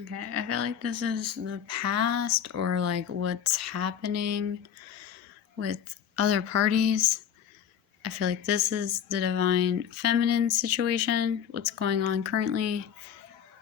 Okay, I feel like this is the past or like what's happening with other parties. I feel like this is the divine feminine situation, what's going on currently,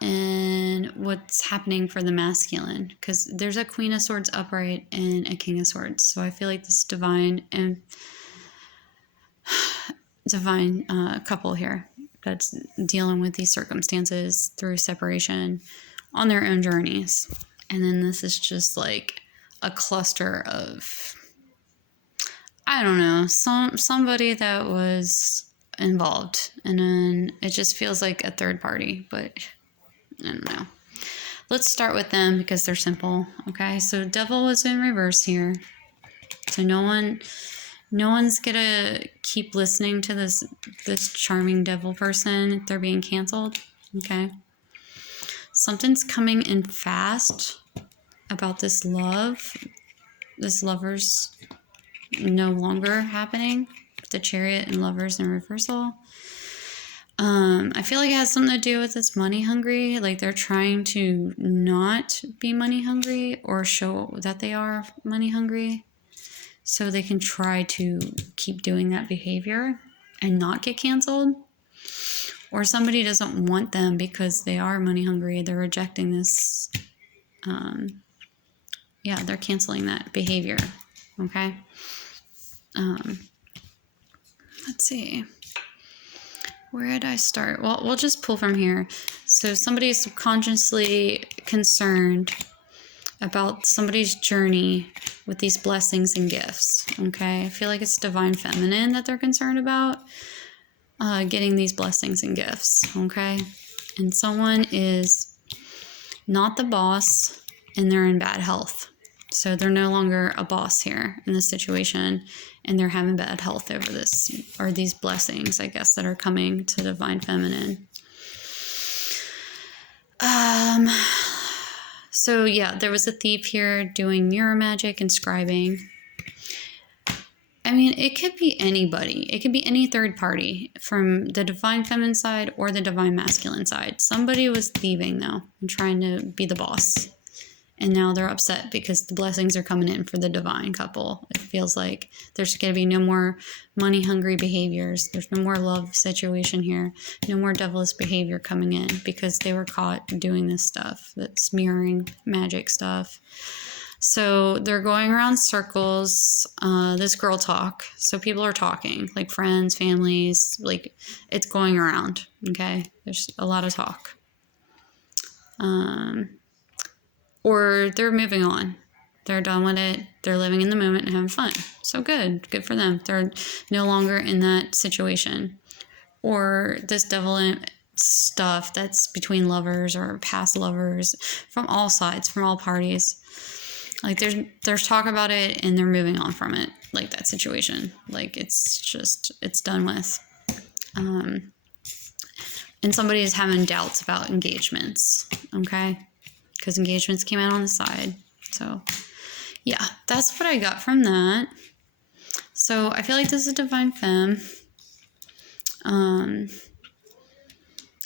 and what's happening for the masculine. Because there's a Queen of Swords upright and a King of Swords. So I feel like this divine and divine couple here that's dealing with these circumstances through separation on their own journeys. And then this is just like a cluster of, I don't know, somebody that was involved, and then it just feels like a third party, but I don't know. Let's start with them because they're simple. Okay, so devil was in reverse here, so no one's gonna keep listening to this charming devil person. They're being canceled. Okay, something's coming in fast about this love. This lover's no longer happening. The Chariot and Lovers in reversal. I feel like it has something to do with this money hungry. Like they're trying to not be money hungry or show that they are money hungry, so they can try to keep doing that behavior and not get canceled. Or somebody doesn't want them because they are money hungry. They're rejecting this. They're canceling that behavior. Okay. Let's see. Where did I start? Well, we'll just pull from here. So somebody is subconsciously concerned about somebody's journey with these blessings and gifts. Okay. I feel like it's divine feminine that they're concerned about getting these blessings and gifts. Okay. And someone is not the boss and they're in bad health. So they're no longer a boss here in this situation, and they're having bad health over this, or these blessings, I guess, that are coming to divine feminine. So yeah, there was a thief here doing mirror magic and scribing. I mean, it could be anybody. It could be any third party from the divine feminine side or the divine masculine side. Somebody was thieving though and trying to be the boss. And now they're upset because the blessings are coming in for the divine couple. It feels like there's going to be no more money-hungry behaviors. There's no more love situation here. No more devilish behavior coming in because they were caught doing this stuff, that's mirroring magic stuff. So they're going around circles, this girl talk. So people are talking, like friends, families, like it's going around, okay? There's a lot of talk. Or they're moving on. They're done with it. They're living in the moment and having fun. So good for them. They're no longer in that situation. Or this devil stuff that's between lovers or past lovers from all sides, from all parties. Like there's talk about it and they're moving on from it. Like that situation. Like it's done with. And somebody is having doubts about engagements. Okay. Because engagements came out on the side. So, yeah, that's what I got from that. So, I feel like this is divine femme. In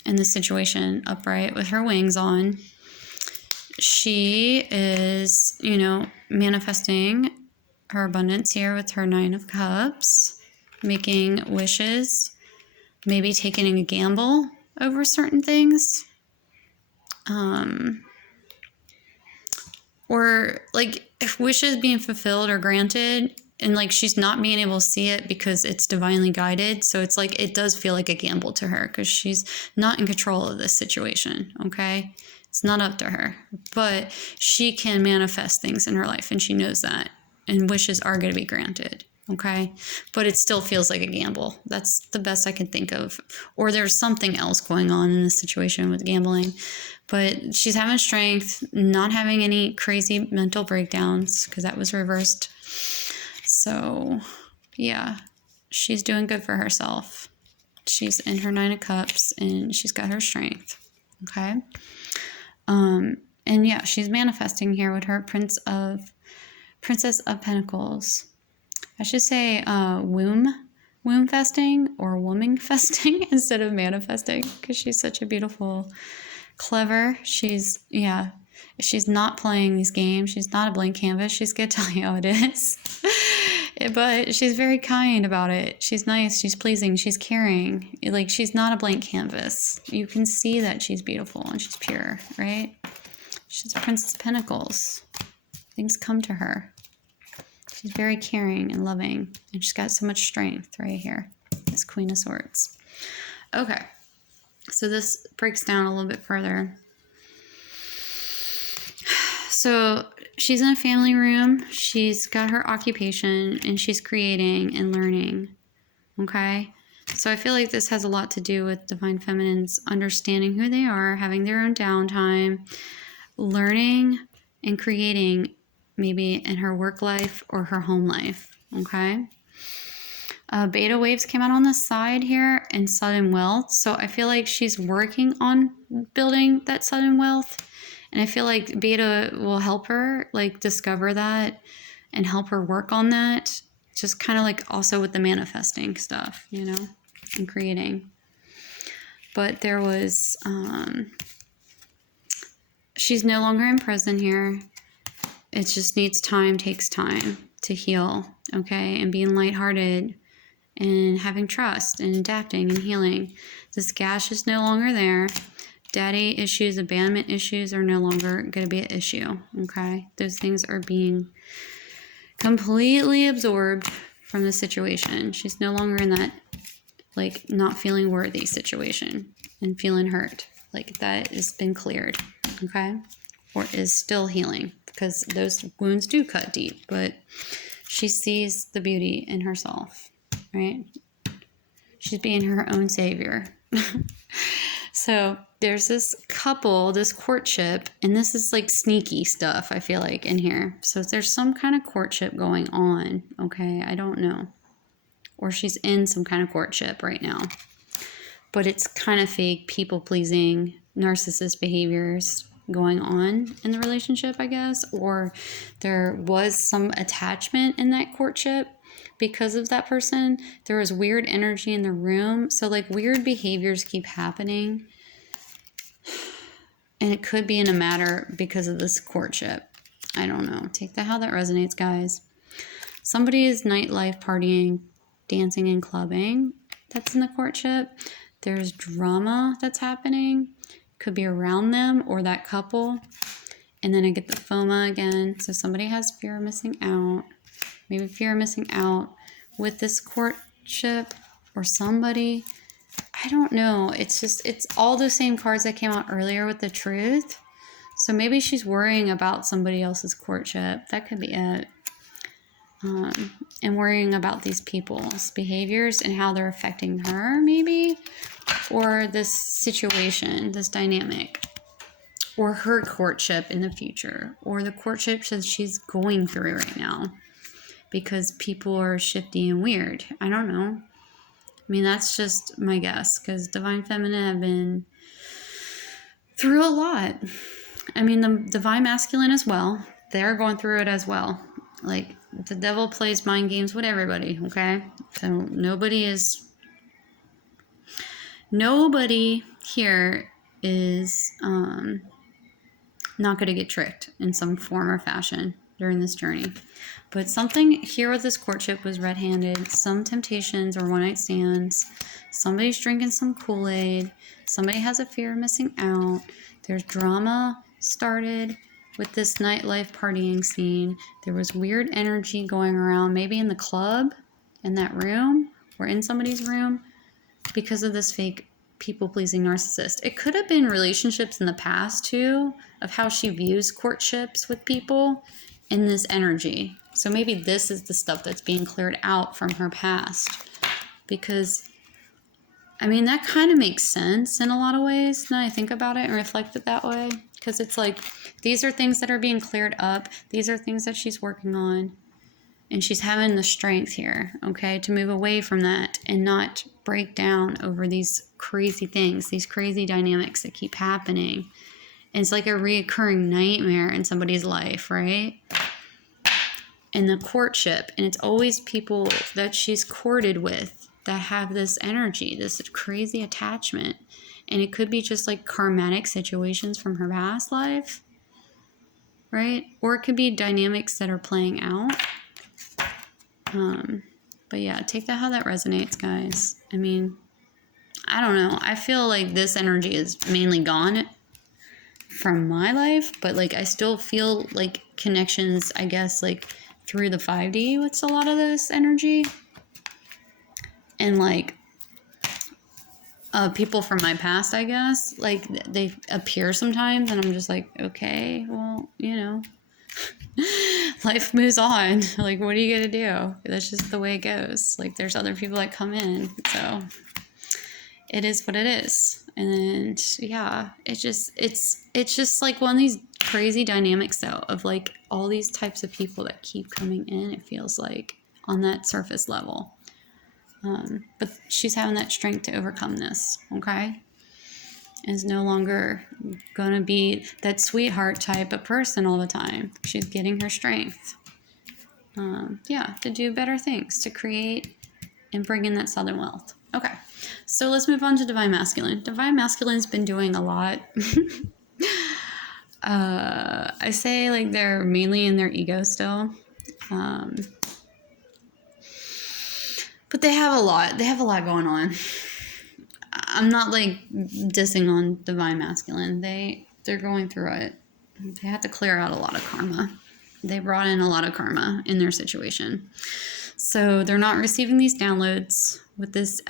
this situation, upright with her wings on. She is, manifesting her abundance here with her 9 of Cups, making wishes, maybe taking a gamble over certain things. Or like if wishes being fulfilled or granted and like she's not being able to see it because it's divinely guided. So it's like it does feel like a gamble to her because she's not in control of this situation. Okay. It's not up to her, but she can manifest things in her life and she knows that, and wishes are going to be granted. Okay. But it still feels like a gamble. That's the best I can think of. Or there's something else going on in this situation with gambling. But she's having strength, not having any crazy mental breakdowns because that was reversed. So, yeah, she's doing good for herself. She's in her 9 of Cups and she's got her strength. Okay. And yeah, she's manifesting here with her Princess of Pentacles. I should say womb festing or woman festing instead of manifesting because she's such a beautiful clever. She's not playing these games. She's not a blank canvas. She's gonna tell you how it is. But she's very kind about it. She's nice. She's pleasing. She's caring. Like, she's not a blank canvas. You can see that she's beautiful and she's pure, right? She's a Princess of Pentacles. Things come to her. She's very caring and loving. And she's got so much strength right here. This Queen of Swords. Okay. So this breaks down a little bit further. So she's in a family room. She's got her occupation and she's creating and learning. Okay. So I feel like this has a lot to do with Divine Feminine's understanding who they are, having their own downtime, learning and creating maybe in her work life or her home life. Okay. Beta waves came out on the side here and sudden wealth. So I feel like she's working on building that sudden wealth. And I feel like Beta will help her like discover that and help her work on that. Just kind of like also with the manifesting stuff, you know, and creating. But there was, she's no longer in prison here. It just needs time, takes time to heal, okay? And being lighthearted and having trust and adapting and healing. This gash is no longer there. Daddy issues, abandonment issues are no longer going to be an issue, okay? Those things are being completely absorbed from the situation. She's no longer in that, like, not feeling worthy situation and feeling hurt. Like, that has been cleared, okay? Or is still healing, because those wounds do cut deep, but she sees the beauty in herself, right? She's being her own savior. So there's this couple, this courtship, and this is like sneaky stuff, I feel like, in here. So there's some kind of courtship going on, okay? I don't know. Or she's in some kind of courtship right now. But it's kind of fake, people-pleasing, narcissist behaviors going on in the relationship, I guess. Or there was some attachment in that courtship because of that person. There was weird energy in the room. So like weird behaviors keep happening. And it could be in a matter because of this courtship. I don't know. Take that how that resonates, guys. Somebody is nightlife partying, dancing and clubbing. That's in the courtship. There's drama that's happening. Could be around them or that couple. And then I get the FOMA again. So somebody has fear of missing out. Maybe fear of missing out with this courtship or somebody. I don't know. It's just, it's all the same cards that came out earlier with the truth. So maybe she's worrying about somebody else's courtship. That could be it. And worrying about these people's behaviors and how they're affecting her, maybe. Or this situation, this dynamic. Or her courtship in the future. Or the courtship that she's going through right now. Because people are shifty and weird. I don't know. I mean, that's just my guess. Because Divine Feminine have been through a lot. I mean, the Divine Masculine as well. They're going through it as well. Like, the devil plays mind games with everybody, okay? So nobody here is not going to get tricked in some form or fashion during this journey. But something here with this courtship was red-handed. Some temptations or one-night stands. Somebody's drinking some Kool-Aid. Somebody has a fear of missing out. There's drama started with this nightlife partying scene. There was weird energy going around, maybe in the club, in that room, or in somebody's room, because of this fake people-pleasing narcissist. It could have been relationships in the past, too, of how she views courtships with people in this energy. So maybe this is the stuff that's being cleared out from her past. Because, I mean, that kind of makes sense in a lot of ways, now I think about it and reflect it that way. Because it's like, these are things that are being cleared up. These are things that she's working on. And she's having the strength here, okay, to move away from that and not break down over these crazy things, these crazy dynamics that keep happening. And it's like a reoccurring nightmare in somebody's life, right? And the courtship, and it's always people that she's courted with that have this energy, this crazy attachment. And it could be just like karmatic situations from her past life, right? Or it could be dynamics that are playing out. But yeah, take that how that resonates, guys. I mean, I don't know. I feel like this energy is mainly gone from my life, but like I still feel like connections, I guess, like through the 5D with a lot of this energy. And like people from my past, I guess, like they appear sometimes and I'm just like, okay, well, you know, life moves on. Like, what are you gonna do? That's just the way it goes. Like, there's other people that come in, so it is what it is. And yeah, it's just like one of these crazy dynamics though, of like all these types of people that keep coming in. It feels like on that surface level. But she's having that strength to overcome this, okay? Is no longer going to be that sweetheart type of person all the time. She's getting her strength. Yeah, to do better things, to create and bring in that southern wealth. Okay, so let's move on to Divine Masculine. Divine Masculine's been doing a lot. I say like they're mainly in their ego still. But they have a lot. They have a lot going on. I'm not like dissing on Divine Masculine. They're going through it. They have to clear out a lot of karma. They brought in a lot of karma in their situation. So they're not receiving these downloads with this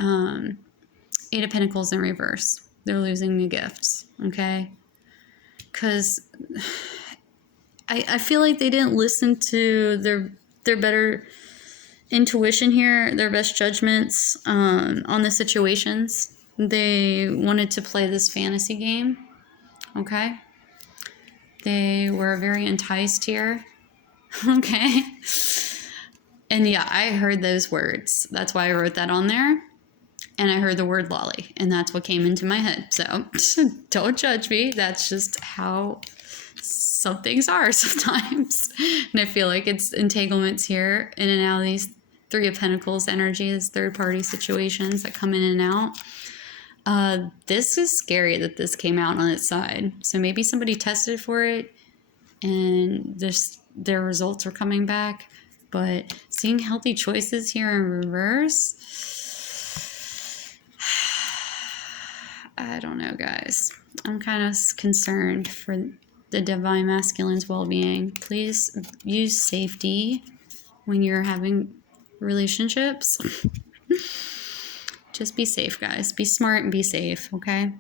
Eight of Pentacles in reverse. They're losing the gifts, okay? Because I feel like they didn't listen to their better intuition here, their best judgments on the situations. They wanted to play this fantasy game, okay? They were very enticed here, okay? And yeah, I heard those words. That's why I wrote that on there. And I heard the word lolly, and that's what came into my head. So don't judge me. That's just how some things are sometimes. And I feel like it's entanglements here in and out of these Three of Pentacles energies, third-party situations that come in and out. This is scary that this came out on its side. So maybe somebody tested for it and their results are coming back. But seeing healthy choices here in reverse, I don't know, guys. I'm kind of concerned for the Divine Masculine's well-being. Please use safety when you're having relationships. Just be safe, guys. Be smart and be safe, okay?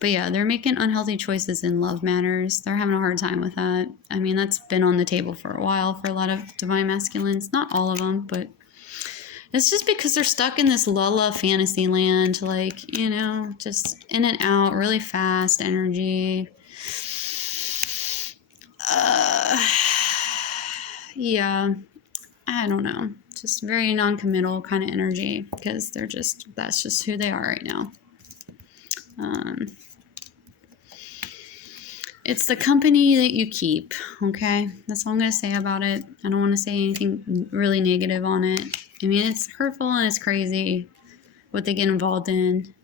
But yeah, they're making unhealthy choices in love matters. They're having a hard time with that. I mean, that's been on the table for a while for a lot of Divine Masculines. Not all of them, but it's just because they're stuck in this lulla fantasy land, like, you know, just in and out, really fast energy. Yeah, I don't know. Just very non-committal kind of energy because that's just who they are right now. It's the company that you keep, okay? That's all I'm going to say about it. I don't want to say anything really negative on it. I mean, it's hurtful and it's crazy what they get involved in.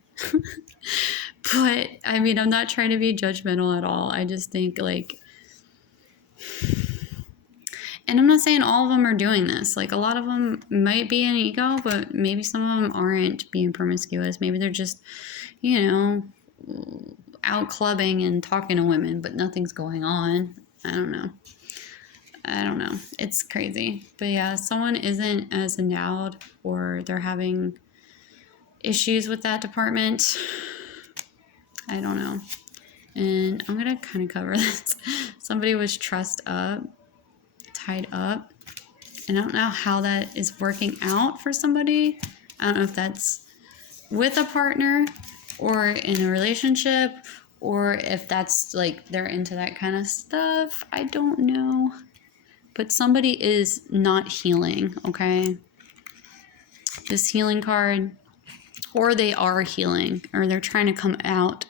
But, I mean, I'm not trying to be judgmental at all. I just think, like... And I'm not saying all of them are doing this. Like, a lot of them might be an ego, but maybe some of them aren't being promiscuous. Maybe they're just, you know, out clubbing and talking to women, but nothing's going on. I don't know. It's crazy. But yeah, someone isn't as endowed or they're having issues with that department. I don't know. And I'm going to kind of cover this. Somebody was trussed up, tied up. And I don't know how that is working out for somebody. I don't know if that's with a partner or in a relationship or if that's like they're into that kind of stuff. I don't know. But somebody is not healing, okay? This healing card, or they are healing, or they're trying to come out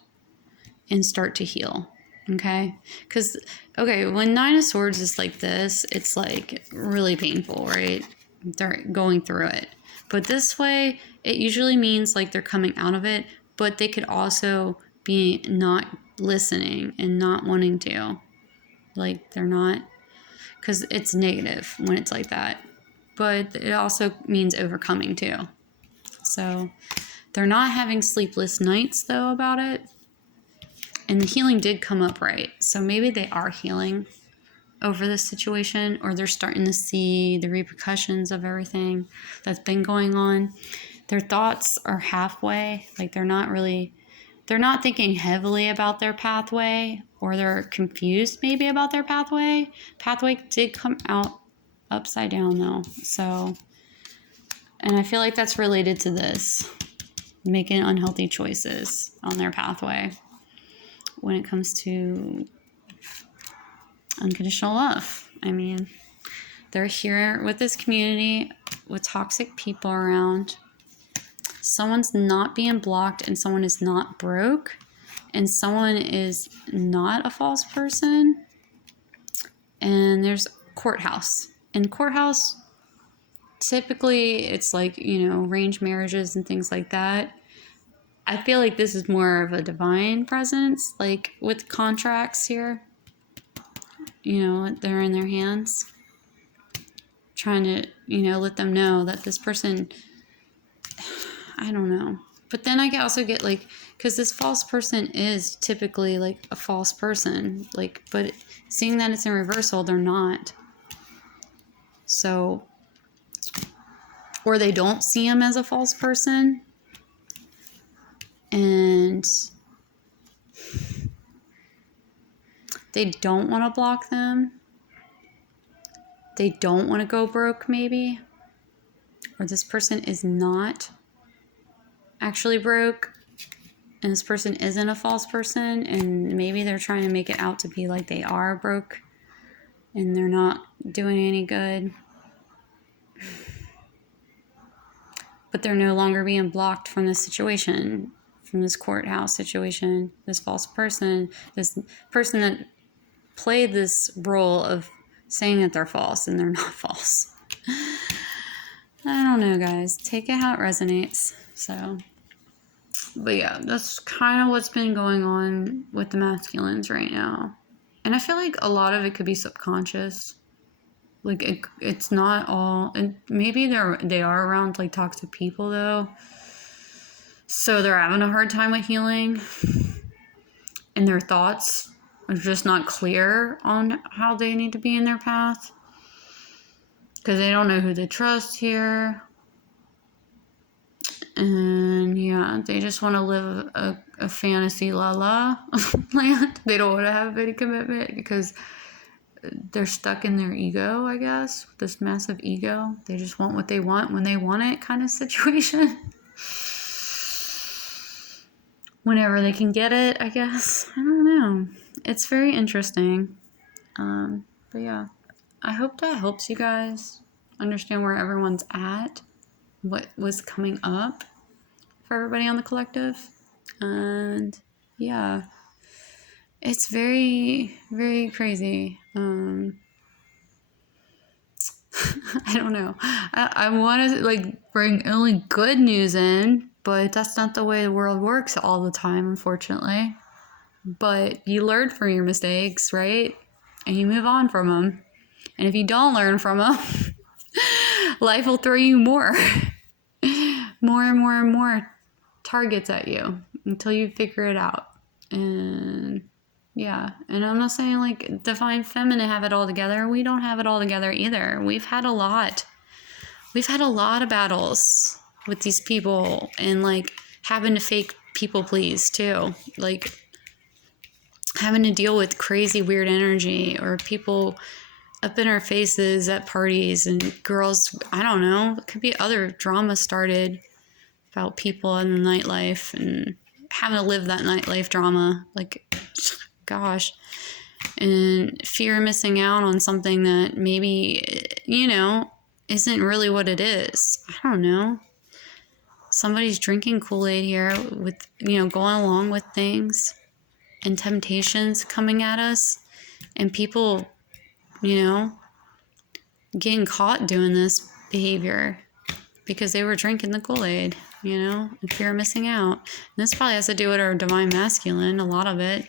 and start to heal, okay? Because, okay, when Nine of Swords is like this, it's like really painful, right? They're going through it. But this way, it usually means like they're coming out of it, but they could also being not listening and not wanting to. Like they're not, because it's negative when it's like that. But it also means overcoming too. So they're not having sleepless nights though about it. And the healing did come up right. So maybe they are healing over this situation, or they're starting to see the repercussions of everything that's been going on. Their thoughts are halfway. Like they're not thinking heavily about their pathway, or they're confused maybe about their pathway. Pathway did come out upside down though. So, and I feel like that's related to this, making unhealthy choices on their pathway when it comes to unconditional love. I mean, they're here with this community with toxic people around. Someone's not being blocked and someone is not broke and someone is not a false person. And there's courthouse. In courthouse, typically it's like, arranged marriages and things like that. I feel like this is more of a divine presence, like with contracts here. They're in their hands, trying to, let them know that this person, I don't know. But then I also get like, because this false person is typically like a false person, like, but seeing that it's in reversal, they're not. So, or they don't see him as a false person. And they don't want to block them. They don't want to go broke, maybe. Or this person is not actually broke. And this person isn't a false person. And maybe they're trying to make it out to be like they are broke. And they're not doing any good. But they're no longer being blocked from this situation. From this courthouse situation. This false person. This person that play this role of saying that they're false and they're not false. I don't know, guys. Take it how it resonates. So, but yeah, that's kind of what's been going on with the masculines right now. And I feel like a lot of it could be subconscious. Like it's not all, and maybe they are around like toxic people though. So they're having a hard time with healing. And their thoughts are just not clear on how they need to be in their path. Because they don't know who to trust here. And yeah, they just want to live a fantasy la-la land. They don't want to have any commitment because they're stuck in their ego, I guess. This massive ego. They just want what they want when they want it kind of situation. Whenever they can get it, I guess. I don't know. It's very interesting. But yeah, I hope that helps you guys understand where everyone's at, what was coming up for everybody on the collective. And yeah, it's very, very crazy. I don't know. I want to like bring only good news in, but that's not the way the world works all the time, unfortunately. But you learn from your mistakes, right? And you move on from them. And if you don't learn from them, life will throw you more and more targets at you until you figure it out. And yeah, and I'm not saying like Divine Feminine have it all together. We don't have it all together either. We've had a lot of battles with these people and like having to fake people please too. Like having to deal with crazy weird energy or people up in our faces at parties and girls, I don't know, it could be other drama started about people in the nightlife and having to live that nightlife drama. Like, gosh. And fear of missing out on something that maybe, isn't really what it is. I don't know. Somebody's drinking Kool-Aid here with, going along with things and temptations coming at us and people, getting caught doing this behavior because they were drinking the Kool-Aid. you know, and fear of missing out. And this probably has to do with our divine masculine, a lot of it.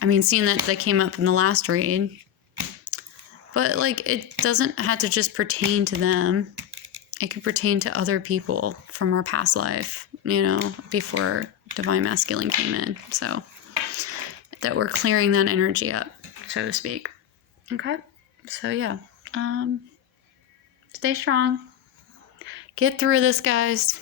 I mean, seeing that they came up in the last read. But, like, it doesn't have to just pertain to them. It could pertain to other people from our past life, you know, before divine masculine came in. So, that we're clearing that energy up, so to speak. Okay? So, yeah. Stay strong. Get through this, guys.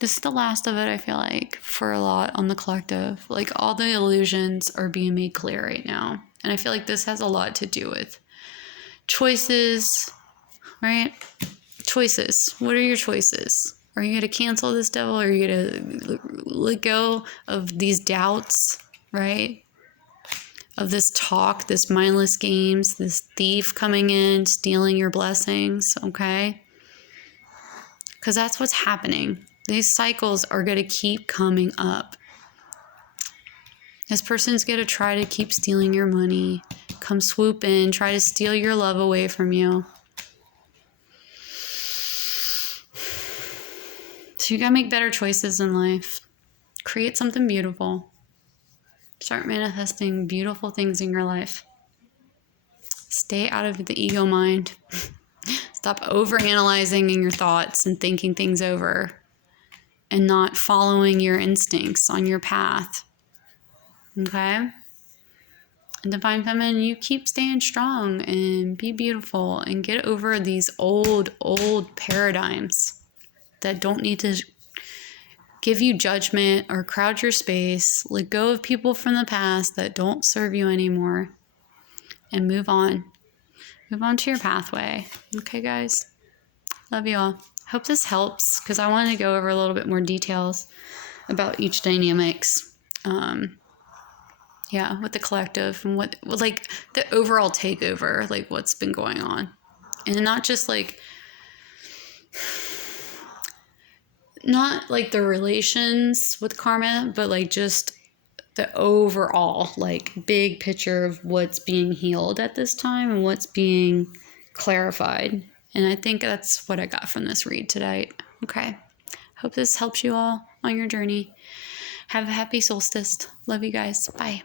This is the last of it, I feel like, for a lot on the collective. Like, all the illusions are being made clear right now. And I feel like this has a lot to do with choices, right? Choices. What are your choices? Are you going to cancel this devil? Or are you going to let go of these doubts, right? Of this talk, this mindless games, this thief coming in, stealing your blessings, okay? Because that's what's happening. These cycles are going to keep coming up. This person's going to try to keep stealing your money, come swoop in, try to steal your love away from you. So you got to make better choices in life. Create something beautiful. Start manifesting beautiful things in your life. Stay out of the ego mind. Stop overanalyzing in your thoughts and thinking things over and not following your instincts on your path. Okay? And Divine Feminine, you keep staying strong and be beautiful and get over these old paradigms that don't need to give you judgment or crowd your space. Let go of people from the past that don't serve you anymore and move on. Move on to your pathway. Okay, guys? Love you all. Hope this helps because I wanted to go over a little bit more details about each dynamics. With the collective and what, like, the overall takeover, like, what's been going on. And not just, like, not, like, the relations with karma, but, like, just the overall, like, big picture of what's being healed at this time and what's being clarified. And I think that's what I got from this read today. Okay. Hope this helps you all on your journey. Have a happy solstice. Love you guys. Bye.